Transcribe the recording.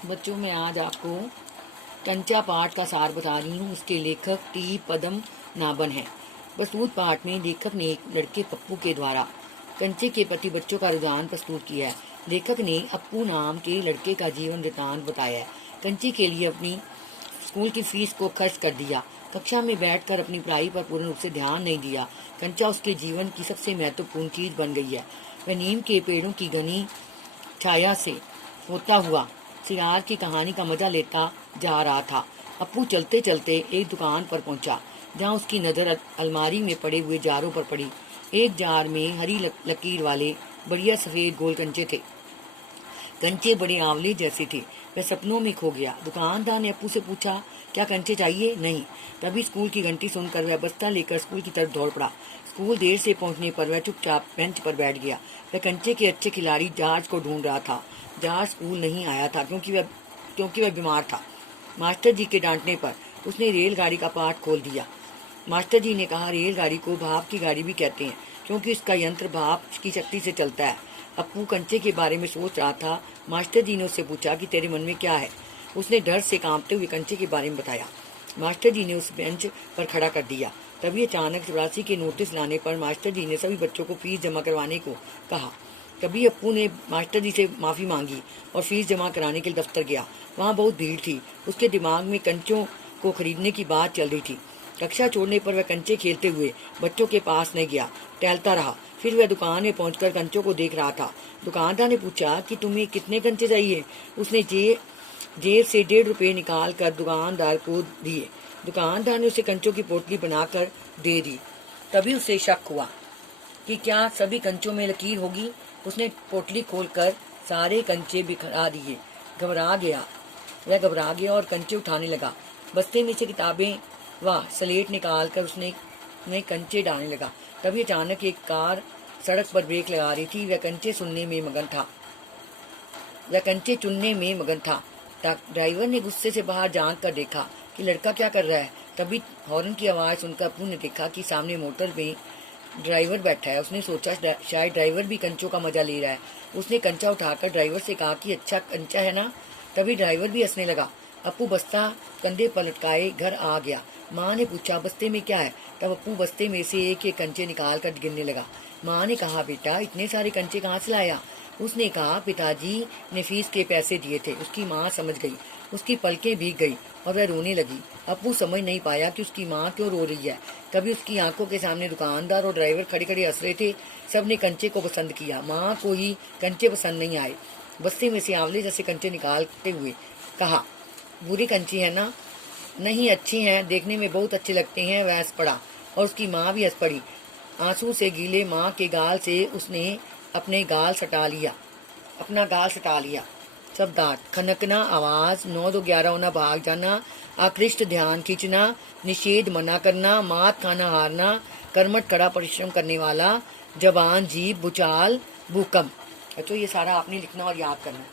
बच्चों, मैं आज आपको कंचा पाठ का सार बता रही हूँ। इसके लेखक टी पद्मनाभन हैं। प्रस्तुत पाठ में लेखक ने एक लड़के पप्पू के द्वारा कंचे के प्रति बच्चों का रुझान प्रस्तुत किया है। लेखक ने अप्पू नाम के लड़के का जीवन वृत्तांत बताया है। कंचे के लिए अपनी स्कूल की फीस को खर्च कर दिया। कक्षा में बैठकर अपनी पढ़ाई पर पूर्ण रूप से ध्यान नहीं दिया। कंचा उसके जीवन की सबसे महत्वपूर्ण चीज बन गई है। वह नीम के पेड़ों की घनी छाया से होता हुआ सियार की कहानी का मजा लेता जा रहा था। अप्पू चलते चलते एक दुकान पर पहुंचा, जहां उसकी नजर अलमारी में पड़े हुए जारों पर पड़ी। एक जार में हरी लकीर वाले बढ़िया सफेद गोल कंचे थे। कंचे बड़े आंवले जैसे थे। वह सपनों में खो गया। दुकानदार ने अप्पू से पूछा, क्या कंचे चाहिए? नहीं। तभी स्कूल की घंटी सुनकर वह बस्ता लेकर स्कूल की तरफ दौड़ पड़ा। स्कूल देर से पहुंचने पर वह चुपचाप बेंच पर बैठ गया। वह कंचे के अच्छे खिलाड़ी जॉर्ज को ढूंढ रहा था। जॉर्ज स्कूल नहीं आया था क्योंकि वह बीमार था। मास्टर जी के डांटने पर उसने रेलगाड़ी का पाठ खोल दिया। मास्टर जी ने कहा, रेलगाड़ी को भाप की गाड़ी भी कहते हैं, क्योंकि इसका यंत्र भाप की शक्ति से चलता है। अप्पू कंचे के बारे में सोच रहा था। मास्टर जी ने उससे पूछा कि तेरे मन में क्या है? उसने डर से कांपते हुए कंचे के बारे में बताया। मास्टर जी ने उस बेंच पर खड़ा कर दिया। तभी अचानक चपरासी के नोटिस लाने पर मास्टर जी ने सभी बच्चों को फीस जमा करवाने को कहा। तभी अप्पू ने मास्टर जी से माफी मांगी और फीस जमा कराने के लिए दफ्तर गया। वहाँ बहुत भीड़ थी। उसके दिमाग में कंचों को खरीदने की बात चल रही थी। कक्षा छोड़ने पर वह कंचे खेलते हुए बच्चों के पास नहीं गया, टहलता रहा। फिर वह दुकान में पहुंचकर कंचों को देख रहा था। दुकानदार ने पूछा कि तुम्हें कितने कंचे चाहिए? उसने जेब से 1.5 रुपये निकाल कर दुकानदार को दिए। दुकानदार ने उसे कंचों की पोटली बनाकर दे दी। तभी उसे शक हुआ कि क्या सभी कंचों में लकीर होगी। उसने पोटली खोलकर सारे कंचे बिखरा दिए। वह घबरा गया और कंचे उठाने लगा। बस्ते में से किताबें व स्लेट निकाल कर उसने कंचे डालने लगा। तभी अचानक एक कार सड़क पर ब्रेक लगा रही थी। वह कंचे चुनने में मगन था। ड्राइवर ने गुस्से से बाहर झांक कर देखा कि लड़का क्या कर रहा है। तभी हॉर्न की आवाज़ सुनकर अप्पू ने देखा कि सामने मोटर में ड्राइवर बैठा है। उसने सोचा शायद ड्राइवर भी कंचों का मजा ले रहा है। उसने कंचा उठाकर ड्राइवर से कहा कि अच्छा कंचा है ना? तभी ड्राइवर भी हंसने लगा। अप्पू बस्ता कंधे पर लटकाए घर आ गया। माँ ने पूछा, बस्ते में क्या है? तब अप्पू बस्ते में से एक एक कंचे निकाल कर गिनने लगा। माँ ने कहा, बेटा इतने सारे कंचे कहाँ से लाया? उसने कहा, पिताजी ने फीस के पैसे दिए थे। उसकी माँ समझ गई। उसकी पलकें भीग गई और वह रोने लगी। अप्पू समझ नहीं पाया कि उसकी माँ क्यों रो रही है। कभी उसकी आंखों के सामने दुकानदार और ड्राइवर खड़े खड़े हंस रहे थे। सबने कंचे को पसंद किया। माँ को ही कंचे पसंद नहीं आए। बस्ते में से आंवले जैसे कंचे निकालते हुए कहा, बुरी कंची है ना? नहीं, अच्छी हैं, देखने में बहुत अच्छे लगते हैं। वह हंस पड़ा और उसकी माँ भी हंस पड़ी। आंसू से गीले माँ के गाल से उसने अपना गाल सटा लिया। शब्दार्थ: खनकना, आवाज, 9 2 11 होना, भाग जाना, आकृष्ट, ध्यान खींचना, निषेध, मना करना, मात खाना, हारना, कर्मठ, कड़ा परिश्रम करने वाला, जबान, जीभ, भूचाल, भूकंप। तो ये सारा आपने लिखना और याद करना।